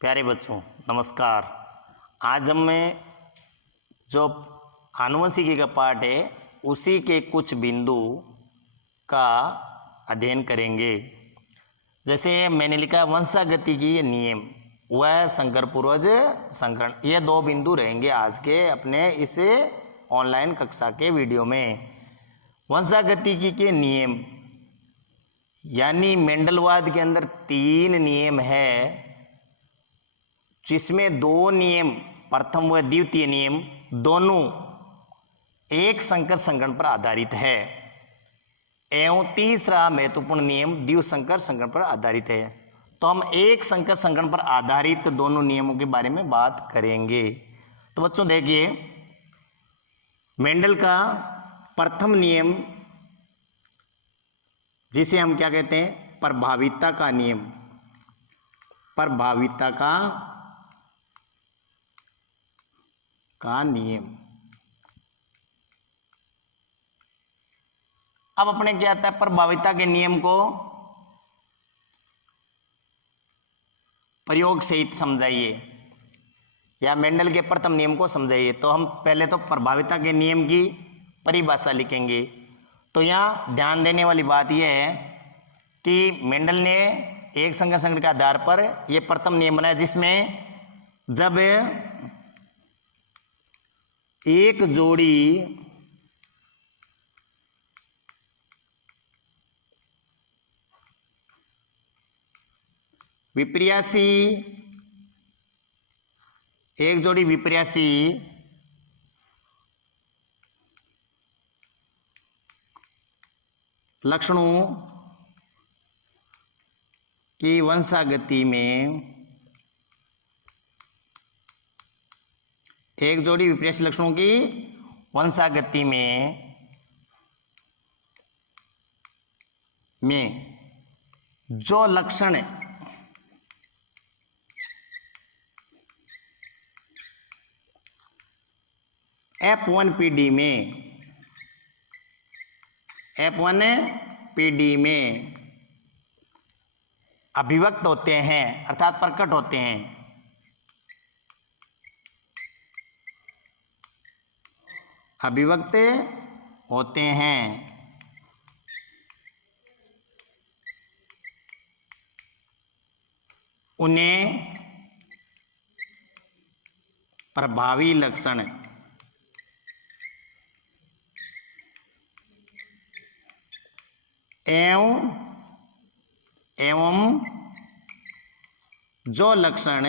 प्यारे बच्चों नमस्कार। आज हम जो आनुवंशिकी का पार्ट है उसी के कुछ बिंदु का अध्ययन करेंगे। जैसे मैंने लिखा वंशागतिकी नियम व संकर पूर्वज संकरण, ये दो बिंदु रहेंगे आज के अपने इस ऑनलाइन कक्षा के वीडियो में। वंशागतिकी के नियम यानी मेंडलवाद के अंदर 3 नियम है, जिसमें 2 नियम प्रथम व द्वितीय नियम दोनों एक संकर संगठन पर आधारित है एवं तीसरा महत्वपूर्ण नियम द्विसंकर संगठन पर आधारित है। तो हम एक संकर संगठन पर आधारित दोनों नियमों के बारे में बात करेंगे। तो बच्चों देखिए, मेंडल का प्रथम नियम जिसे हम क्या कहते हैं, प्रभाविता का नियम। प्रभाविता का नियम। अब अपने क्या आता है, प्रभाविता के नियम को प्रयोग सहित समझाइए या मेंडल के प्रथम नियम को समझाइए। तो हम पहले तो प्रभाविता के नियम की परिभाषा लिखेंगे। तो यहाँ ध्यान देने वाली बात यह है कि मेंडल ने एक संकर संगठन के आधार पर यह प्रथम नियम बनाया, जिसमें जब एक जोड़ी विपर्यासी लक्षणों की वंशागति में, एक जोड़ी विपर्यासी लक्षणों की वंशागति में जो लक्षण F1PD में अभिव्यक्त होते हैं अर्थात प्रकट होते हैं, अभिव्यक्त होते हैं, उन्हें प्रभावी लक्षण एवं जो लक्षण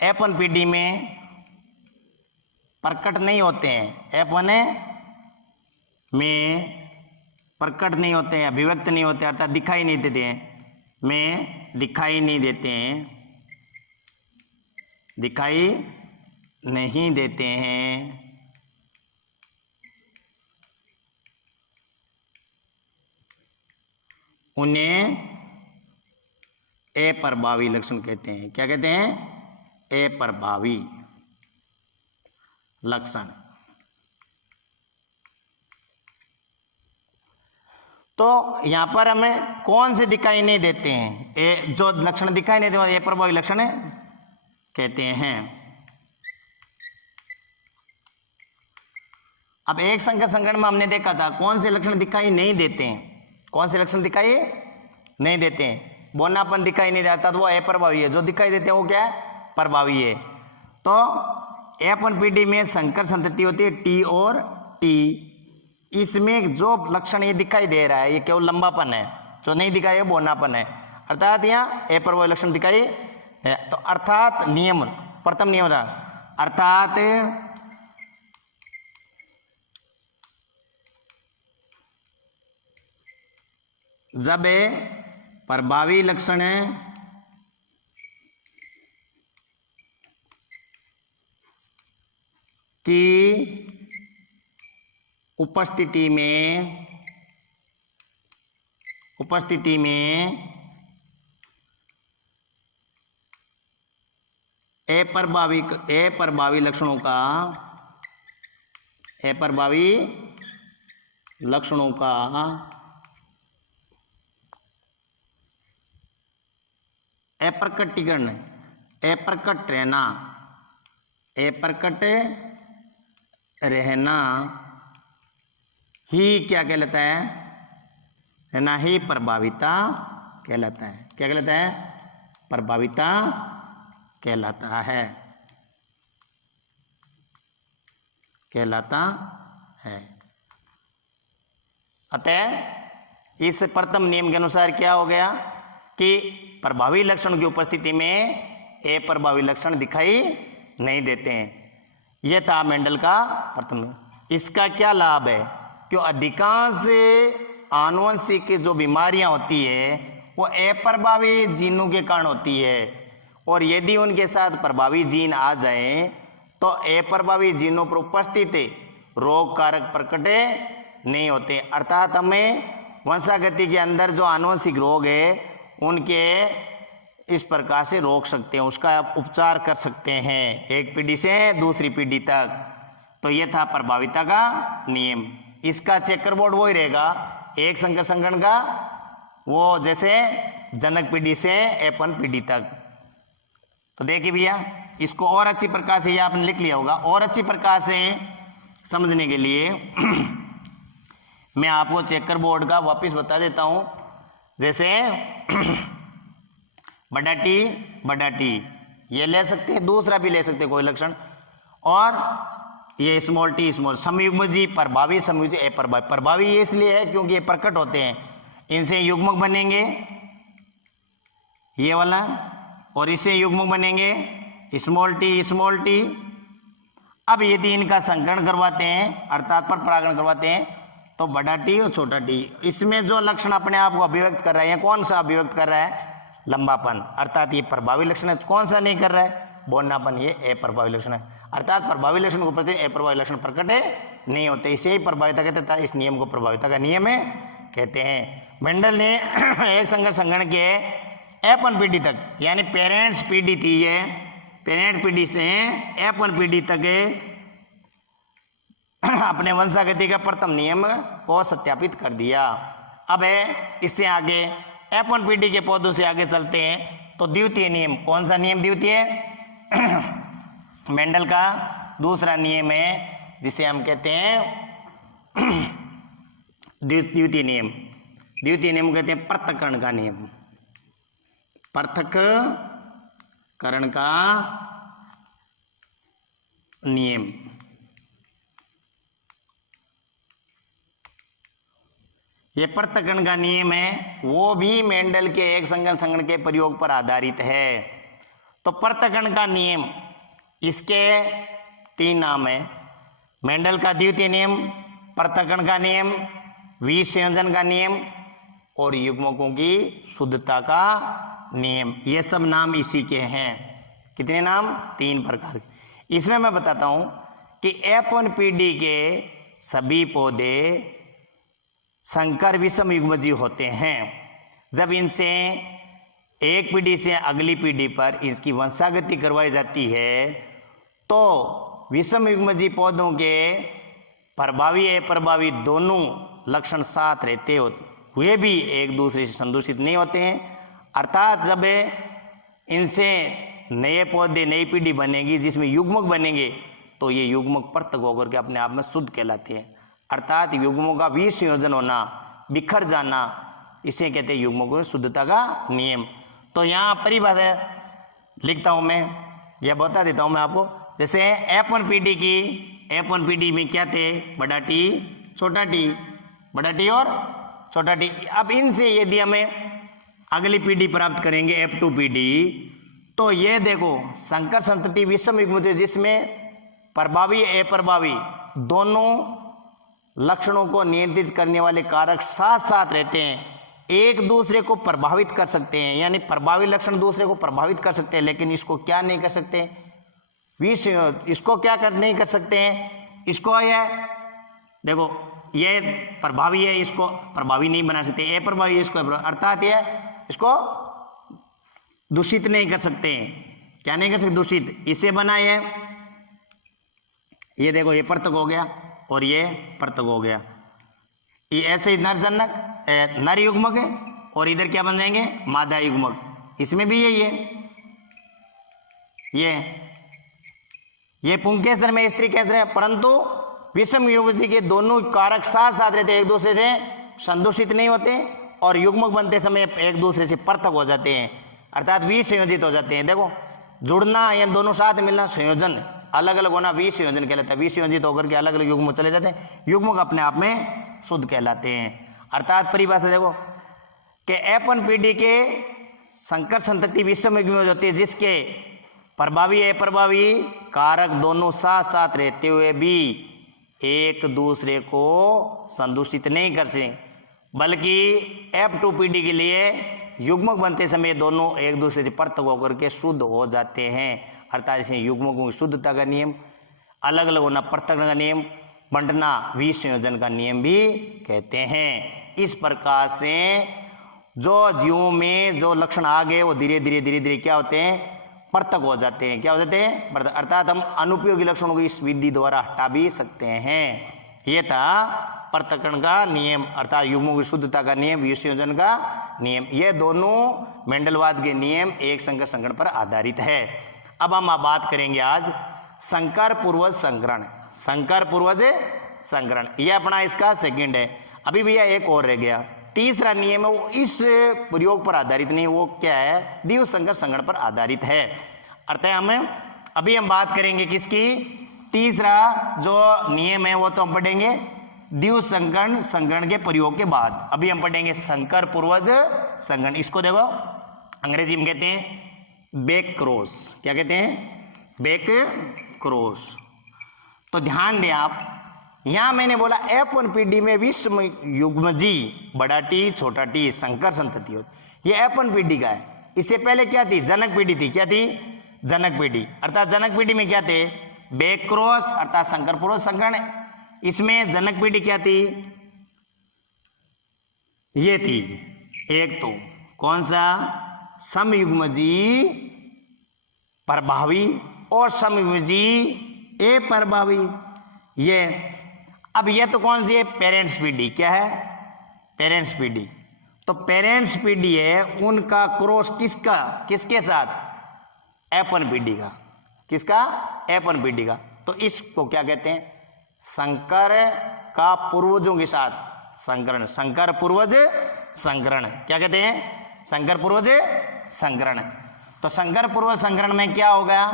F1PD में प्रकट नहीं होते हैं, F1 में प्रकट नहीं होते हैं, अभिव्यक्त नहीं होते अर्थात दिखाई नहीं देते हैं, दिखाई नहीं देते हैं, उन्हें अप्रभावी लक्षण कहते हैं। क्या कहते हैं? अप्रभावी लक्षण। तो यहां पर हमें कौन से दिखाई नहीं देते हैं, जो लक्षण दिखाई नहीं देते अप्रभावी लक्षण कहते हैं। अब एक संकर संगठन में हमने देखा था कौन से लक्षण दिखाई नहीं देते हैं, कौन से लक्षण दिखाई नहीं देते हैं। बोनापन दिखाई नहीं देता तो वो अप्रभावी है, जो दिखाई देते हैं वो क्या है, प्रभावी है। तो F1PD में संकर संतति होती है T और T, इसमें जो लक्षण ये दिखाई दे रहा है ये केवल लंबापन है, जो नहीं दिखाई है बोनापन है, अर्थात यहाँ अप्रभावी लक्षण दिखाई है। तो अर्थात नियम, प्रथम नियम था, अर्थात जब प्रभावी लक्षण की उपस्थिति में अप्रभावी लक्षणों का, अप्रभावी लक्षणों का अप्रकटीकरण, अप्रकट रहना, अप्रकट रहना ही क्या कहलाता है ना, ही प्रभाविता कहलाता है। क्या कहलाता है? प्रभाविता कहलाता है, कहलाता है। अतः इस प्रथम नियम के अनुसार क्या हो गया कि प्रभावी लक्षण की उपस्थिति में अप्रभावी लक्षण दिखाई नहीं देते हैं। यह था मेंडल का प्रथम नियम। इसका क्या लाभ है? क्यों अधिकांश आनुवंशिक जो बीमारियां होती है वो अप्रभावी जीनों के कारण होती है, और यदि उनके साथ प्रभावी जीन आ जाएं तो अप्रभावी जीनों पर उपस्थित रोग कारक प्रकट नहीं होते। अर्थात हमें वंशागति के अंदर जो आनुवंशिक रोग है उनके इस प्रकार से रोक सकते हैं, उसका उपचार कर सकते हैं एक पीढ़ी से दूसरी पीढ़ी तक। तो यह था प्रभाविता का नियम। इसका चेकर बोर्ड वही रहेगा एक संकर संगठन का, वो जैसे जनक पीढ़ी से एपन पीढ़ी तक। तो देखिए भैया, इसको और अच्छी प्रकार से ये आपने लिख लिया होगा। और अच्छी प्रकार से समझने के लिए मैं आपको चेकर बोर्ड का वापस बता देता हूं। जैसे बड़ा टी ये ले सकते हैं, दूसरा भी ले सकते हैं कोई लक्षण, और ये स्मॉल टी स्मॉल समयुग्मजी प्रभावी समयुग्मजी अप्रभावी। प्रभावी ये इसलिए है क्योंकि ये प्रकट होते हैं, इनसे युग्मक बनेंगे ये वाला, और इससे युग्मक बनेंगे स्मॉल टी। अब यदि इनका संकरण करवाते हैं अर्थात पर परागण करवाते हैं तो बड़ा टी और छोटा टी, इसमें जो लक्षण अपने आप को अभिव्यक्त कर रहे हैं, कौन सा अभिव्यक्त कर रहा है? लंबापन। अर्थात ये प्रभावी लक्षण है। कौन सा नहीं कर रहा है? बोनापन। ये अप्रभावी लक्षण है। अर्थात प्रभावी लक्षण को प्रति अप्रभावी लक्षण प्रकट नहीं होते, इसे ही प्रभाविता कहते हैं। इस नियम को प्रभाविता का नियम कहते हैं। मेंडल ने एक संकर संगठन के एपन पीढ़ी तक, यानी पेरेंट्स पीढ़ी थी ये, पेरेंट पीढ़ी से एपन पीढ़ी तक अपने वंशागति का प्रथम नियम को सत्यापित कर दिया। अब है इससे आगे एपन पीढ़ी के पौधों से आगे चलते हैं तो द्वितीय नियम। कौन सा नियम द्वितीय? मेंडल का दूसरा नियम है जिसे हम कहते हैं द्वितीय नियम। द्वितीय नियम कहते हैं पृथक्करण का नियम। पृथक्करण का नियम। ये पृथक्करण का नियम है, वो भी मेंडल के एक संकर संगठन के प्रयोग पर आधारित है। तो पृथक्करण का नियम, इसके 3 नाम है। मेंडल का द्वितीय नियम, पृथक्करण का नियम, विसंयोजन का नियम और युग्मकों की शुद्धता का नियम। ये सब नाम इसी के हैं। कितने नाम? 3 प्रकार के। इसमें मैं बताता हूं कि एपन पीढ़ी के सभी पौधे संकर विषम युग्मजीव होते हैं। जब इनसे एक पीढ़ी से अगली पीढ़ी पर इसकी वंशागति करवाई जाती है तो विषम युग्मजीव पौधों के प्रभावी अप्रभावी दोनों लक्षण साथ रहते हुए भी एक दूसरे से संदूषित नहीं होते हैं। अर्थात जब इनसे नए पौधे नई पीढ़ी बनेगी जिसमें युग्मक बनेंगे तो ये युग्मक पृथक होकर के अपने आप में शुद्ध कहलाते हैं। अर्थात युग्मों का विसंयोजन होना, बिखर जाना, इसे कहते हैं युग्मों की शुद्धता का नियम। तो यहाँ परिभाषा लिखता हूं मैं, यह बता देता हूं मैं आपको। जैसे एपन पीढ़ी में क्या थे? बड़ा टी, छोटा टी, बड़ा टी और छोटा टी। अब इनसे यदि हमें अगली पीढ़ी प्राप्त करेंगे F2 पीढ़ी, तो ये देखो संकर संतति विषम युग्मजीव जिसमें प्रभावी अप्रभावी दोनों लक्षणों को नियंत्रित करने वाले कारक साथ साथ रहते हैं, एक दूसरे को प्रभावित कर सकते हैं। यानी प्रभावी लक्षण दूसरे को प्रभावित कर सकते हैं, लेकिन इसको क्या नहीं कर सकते? इसको क्या नहीं कर सकते हैं? इसको यह देखो ये प्रभावी है, इसको प्रभावी नहीं बना सकते। अप्रभावी है, इसको अर्थात ये इसको दूषित नहीं कर सकते हैं। क्या नहीं कर सकते? दूषित। इसे बना ये देखो ये पृथक हो गया और ये पृथक हो गया। ये ऐसे ही नर युग्मक है, और इधर क्या बन जाएंगे, मादा युग्मक। इसमें भी यही है, ये पुंकेसर में स्त्री कैसर है, परंतु विषम युग्मजी के दोनों कारक साथ साथ रहते, एक दूसरे से संदूषित नहीं होते, और युग्मक बनते समय एक दूसरे से पृथक हो जाते हैं, अर्थात विसंयोजित हो जाते हैं। देखो, जुड़ना या दोनों साथ मिलना, संयोजन अलग अलग होना विसंयोजन कहलाता है। विसंयोजित होकर के अलग अलग युग्मक चले जाते हैं, युग्मक अपने आप में शुद्ध कहलाते हैं। अर्थात परिभाषा देखो कि एपन पीढ़ी के संकर संतति विषम युग्मज होती है, जिसके प्रभावी अप्रभावी कारक दोनों साथ साथ रहते हुए भी एक दूसरे को संदूषित नहीं कर सके, बल्कि F2 पीढ़ी के लिए युग्मक बनते समय दोनों एक दूसरे से पृथक होकर के शुद्ध हो जाते हैं। अर्थात इसमें युग्मकों की शुद्धता का नियम, अलग अलग होना पृथक का नियम, बंटना विसंयोजन का नियम भी कहते हैं। इस प्रकार से जो जीवों में जो लक्षण आ गए वो धीरे धीरे क्या होते हैं, पृथक हो जाते हैं। क्या हो जाते हैं, पृथक। अर्थात हम अनुपयोगी लक्षणों को इस विधि द्वारा हटा भी सकते हैं। ये था पृथक्करण का नियम, अर्थात युग्मों की शुद्धता का नियम, विसंयोजन का नियम। ये दोनों मेंडलवाद के नियम एक संकर संगरण पर आधारित है। अब हम बात करेंगे आज संकर पूर्वज संकरण। संकर पूर्वज संकरण ये अपना इसका सेकंड है। अभी भैया एक और रह गया, तीसरा नियम है, वो इस प्रयोग पर आधारित नहीं, वो क्या है, द्विव संकर संगरण पर आधारित है। अर्थात हमें अभी हम बात करेंगे किसकी, तीसरा जो नियम है वो तो हम पढ़ेंगे द्विव संकरण संगरण के प्रयोग के बाद। अभी हम पढ़ेंगे संकर पूर्वज संगरण। इसको देखो अंग्रेजी में कहते हैं बैक क्रॉस। क्या कहते हैं, बैक क्रॉस। तो ध्यान दें आप, यहां मैंने बोला F1 पीढ़ी में विषम युग्मजी बड़ा टी छोटा टी संकर संतति होती, ये F1 पीढ़ी का है। इससे पहले क्या थी, जनक पीढ़ी थी। क्या थी, जनक पीढ़ी। अर्थात जनक पीढ़ी में क्या थे, बैक क्रॉस अर्थात संकर पूर्वज संकरण। इसमें जनक पीढ़ी क्या थी, ये थी एक तो कौन सा, समयुग्मजी प्रभावी और समयुग्मजी अप्रभावी। ये अब ये तो कौन सी है, पेरेंट्स पीढ़ी। क्या है, पेरेंट्स पीढ़ी। तो पेरेंट्स पीढ़ी है, उनका क्रॉस किसका, किसके साथ, F1 पीढ़ी का। किसका, F1 पीढ़ी का। तो इसको क्या कहते हैं, संकर का पूर्वजों के साथ संकरण, संकर पूर्वज संकरण। क्या कहते हैं, संकर पूर्वज संकरण। तो संकर पूर्वज संकरण में क्या होगा,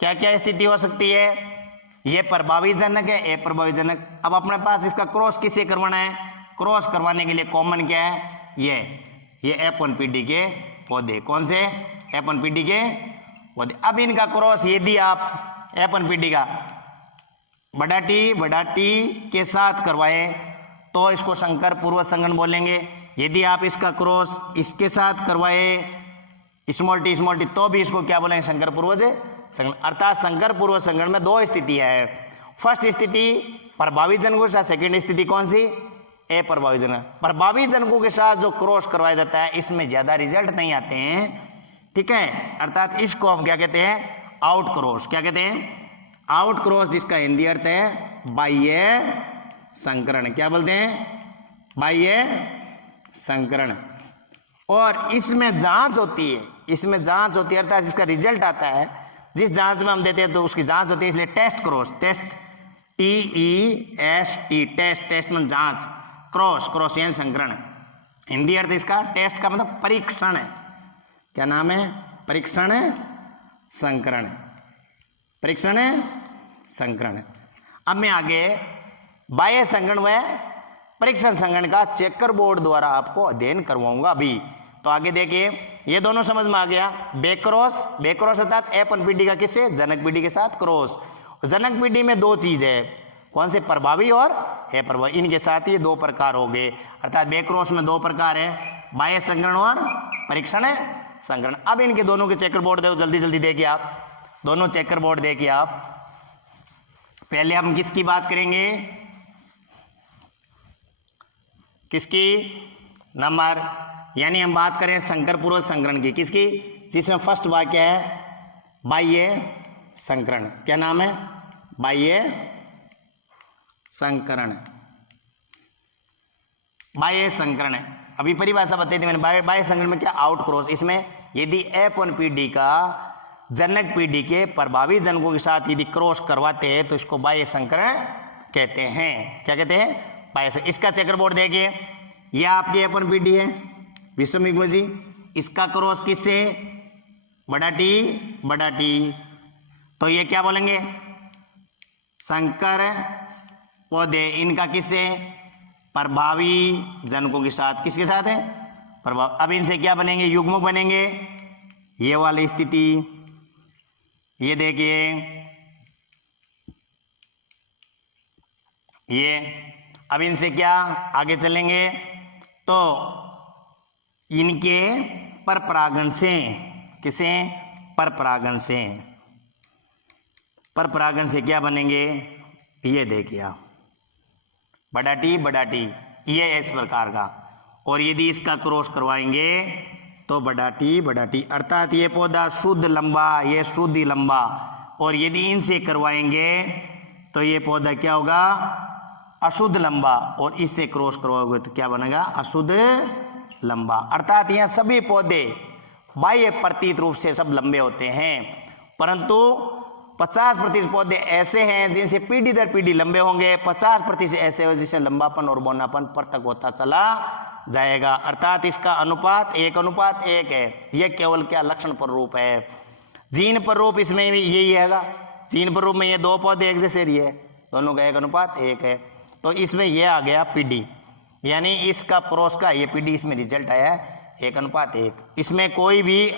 क्या क्या स्थिति हो सकती है, ये प्रभावी जनक है, अप्रभावी जनक। अब अपने पास इसका क्रॉस किससे करवाना है, क्रॉस करवाने के लिए कॉमन क्या है, ये F1 पीढ़ी के पौधे। कौन से, F1 पीढ़ी के पौधे। अब इनका क्रॉस यदि आप F1 पीढ़ी का बड़ा टी के साथ करवाए तो इसको संकर पूर्वज संकरण बोलेंगे। यदि आप इसका क्रॉस इसके साथ करवाए स्मॉल टी तो भी इसको क्या बोलेंगे, संकर पूर्वज संकरण। अर्थात संकर पूर्वज संकरण में दो स्थिति है। फर्स्ट स्थिति प्रभावी जनकों के साथ, सेकेंड स्थिति कौन सी, अप्रभावी जनक। प्रभावी जनकों के साथ जो क्रॉस करवाया जाता है इसमें ज्यादा रिजल्ट नहीं आते हैं, ठीक है। अर्थात इसको हम क्या कहते हैं, आउट क्रॉस। क्या कहते हैं, आउट क्रॉस, जिसका हिंदी अर्थ है बाह्य संकरण। क्या बोलते हैं, बाह्य संकरण। और इसमें जांच होती है, इसमें जांच होती है, अर्थात इसका रिजल्ट आता है, जिस जांच में हम देते हैं तो उसकी जांच होती है, इसलिए test cross, test TEST, test में जांच, क्रॉस यानी संकरण। हिंदी अर्थ इसका टेस्ट का मतलब परीक्षण है। क्या नाम है, परीक्षण संकरण, परीक्षण संकरण। अब मैं आगे बाह्य संकरण व परीक्षण संकरण का चेकर बोर्ड द्वारा आपको अध्ययन करवाऊंगा अभी। तो आगे देखिए, ये दोनों समझ में आ गया। बेक्रॉस अर्थात F1 पीढ़ी का किससे, जनक पीढ़ी के साथ क्रॉस। जनक पीढ़ी में दो चीज है, कौन से, प्रभावी और अप्रभावी। इनके साथ ये दो प्रकार हो गए। अर्थात बेक्रॉस में दो प्रकार है, बाह्य संकरण और परीक्षण संकरण। अब इनके दोनों के चेकर बोर्ड देखो, जल्दी देखिए आप, दोनों चेकर बोर्ड देखिए आप। पहले हम किसकी बात करेंगे, किसकी, नंबर, यानी हम बात करें संकर पूर्वज संकरण की। किसकी, जिसमें फर्स्ट वाक्य है बाह्य संकरण। क्या नाम है, बाह्य संकरण। बाह्य संकरण। अभी परिभाषा बताई थी मैंने, बाह्य संकरण में क्या, आउट क्रॉस। इसमें यदि F1PD का जनक पीढ़ी के प्रभावी जनकों के साथ यदि क्रॉस करवाते हैं तो इसको बाह्य संकरण कहते हैं। क्या कहते हैं, बाह्य संकरण। इसका चेकर बोर्ड देखिए, यह आपकी F1PD है विषम युग्मजी, इसका क्रॉस किससे, बड़ा टी, तो ये क्या बोलेंगे, संकर पौधे इनका किससे, प्रभावी जनकों के साथ। किसके साथ है, प्रभाव। अब इनसे क्या बनेंगे, युग्मक बनेंगे। ये वाली स्थिति, ये देखिए, ये। अब इनसे क्या आगे चलेंगे तो इनके परपरागण से, किसे, परपरागण से क्या बनेंगे, ये देखिए आप, बड़ा टी, ये इस प्रकार का। और यदि इसका क्रॉस करवाएंगे तो बड़ा टी, अर्थात ये पौधा शुद्ध लंबा, ये शुद्ध ही लंबा। और यदि इनसे करवाएंगे तो ये पौधा क्या होगा, अशुद्ध लंबा। और इससे क्रॉस करवाओगे तो क्या बनेगा, अशुद्ध लंबा। अर्थात यह सभी पौधे बाह्य प्रतीत रूप से सब लंबे होते हैं, परंतु 50% पौधे ऐसे हैं जिनसे पीढ़ी दर पीढ़ी लंबे होंगे, 50% ऐसे हैं जिससे लंबापन और बौनापन पृथक होता चला जाएगा। अर्थात इसका अनुपात 1:1 है। यह केवल क्या, लक्षण पर रूप है। जीन पर रूप इसमें भी यही है। जीन पर रूप में ये दो पौधे एक जैसे रही है, दोनों का 1:1 है। तो इसमें यह आ गया पीढ़ी, यानी इसका क्रॉस का ये पीढ़ी, इसमें रिजल्ट आया है 1:1। इसमें कोई भी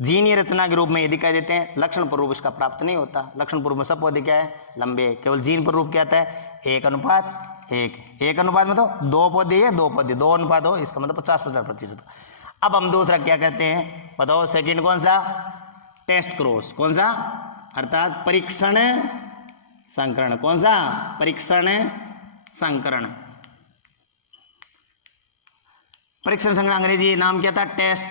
जीनीय रचना के रूप में ये दिखाई देते हैं, लक्षण पर रूप इसका प्राप्त नहीं होता। लक्षण पर रूप में सब पौधे क्या है, लंबे। केवल जीन पर रूप क्या आता है, 1:1। 1 में तो दो पौधे है, 2 अनुपात हो, इसका मतलब 50-50%। अब हम दूसरा क्या कहते हैं बताओ, सेकंड कौन सा, टेस्ट क्रॉस। कौन सा, अर्थात परीक्षण संकरण। कौन सा, परीक्षण संकरण। परीक्षण संकरण अंग्रेजी नाम क्या था, टेस्ट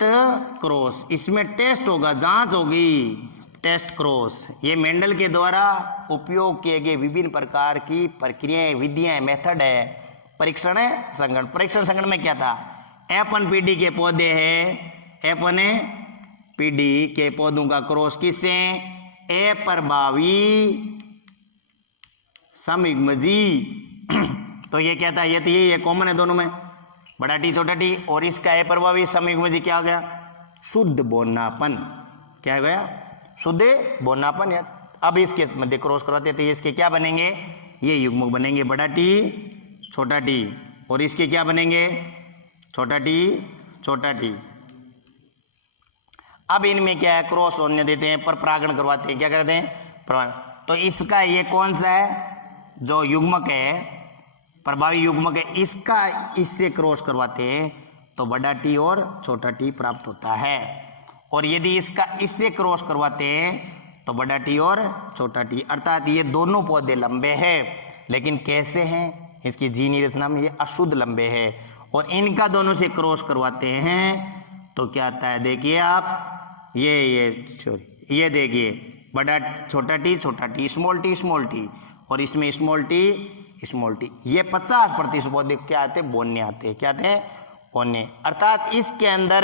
क्रॉस। इसमें टेस्ट होगा, जांच होगी, टेस्ट क्रॉस। ये मेंडल के द्वारा उपयोग किए गए विभिन्न प्रकार की प्रक्रियाएं, विधियां, मेथड है परीक्षण संकरण। परीक्षण संकरण में क्या था, F1PD के पौधे हैं, F1PD के पौधों का क्रॉस किससे, अप्रभावी समयुग्मजी। तो ये क्या था, ये तो ये कॉमन है दोनों में, बड़ा टी छोटा टी। और इसका अप्रभावी समयुग्मजी क्या हो गया, शुद्ध बोनापन। क्या हो गया, शुद्ध बोनापन। यार अब इसके मध्य क्रॉस करवाते तो इसके क्या बनेंगे, ये युग्मक बनेंगे, बड़ा टी छोटा टी। और इसके क्या बनेंगे, छोटा टी। अब इनमें क्या है, क्रॉस होने देते हैं, पर परागण करवाते हैं। क्या करते हैं, परागण। तो इसका ये कौन सा है, जो युग्मक है, प्रभावी युग्मक है, इसका इससे क्रॉस करवाते हैं तो बड़ा टी और छोटा टी प्राप्त होता है। और यदि इसका इससे क्रॉस करवाते हैं तो बड़ा टी और छोटा टी। अर्थात ये दोनों पौधे लंबे हैं, लेकिन कैसे हैं, इसकी जीनी रचना में ये अशुद्ध लंबे हैं। और इनका दोनों से क्रॉस करवाते हैं तो क्या आता है, देखिए आप, ये देखिए, बड़ा छोटा टी, स्मॉल टी। और इसमें स्मॉल टी। ये 50% पौधे क्या आते हैं, बोने आते हैं। क्या आते हैं, बोने। अर्थात इसके अंदर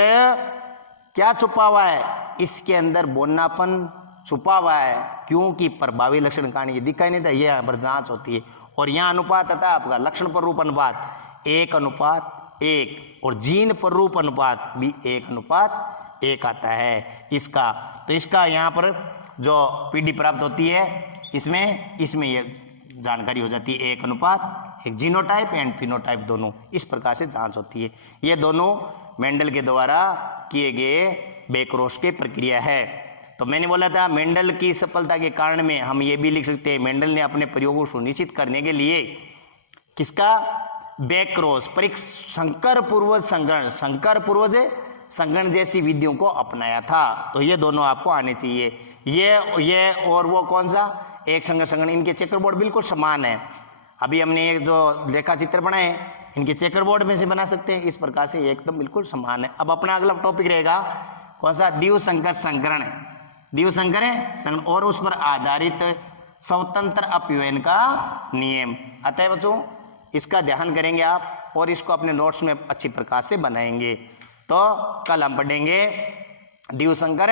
क्या छुपा हुआ है, इसके अंदर बोनापन छुपा हुआ है, क्योंकि प्रभावी लक्षण कारण ये दिखाई नहीं था, ये यहाँ पर जांच होती है। और यहाँ अनुपात आता है आपका लक्षण पर रूप अनुपात 1:1, और जीन पर रूप अनुपात भी 1:1 आता है इसका। तो इसका यहाँ पर जो पीढ़ी प्राप्त होती है, इसमें ये जानकारी हो जाती है 1:1, जीनोटाइप एंड फिनोटाइप दोनों, इस प्रकार से जांच होती है। ये दोनों मेंडल के द्वारा किए गए बेक्रॉस के प्रक्रिया है। तो मैंने बोला था मेंडल की सफलता के कारण में हम ये भी लिख सकते हैं, मेंडल ने अपने प्रयोगों को सुनिश्चित करने के लिए किसका, बेक्रॉस, संकर पूर्वज संकरण जैसी विधियों को अपनाया था। तो ये दोनों आपको आने चाहिए। ये और वो कौन सा, एक संकरण। इनके चेकर बोर्ड बिल्कुल समान है। अभी हमने एक जो रेखा चित्र बनाए, इनके चेकर बोर्ड में से बना सकते हैं, इस प्रकार से एकदम बिल्कुल समान है। अब अपना अगला टॉपिक रहेगा कौन सा, द्विसंकर संकरण। संकरण और उस पर आधारित स्वतंत्र अपव्ययन का नियम। अतः बच्चों इसका ध्यान करेंगे आप और इसको अपने नोट्स में अच्छी प्रकार से बनाएंगे। तो कल हम पढ़ेंगे द्विसंकर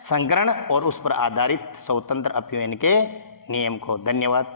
संकरण और उस पर आधारित स्वतंत्र अपव्यय के नियम को। धन्यवाद।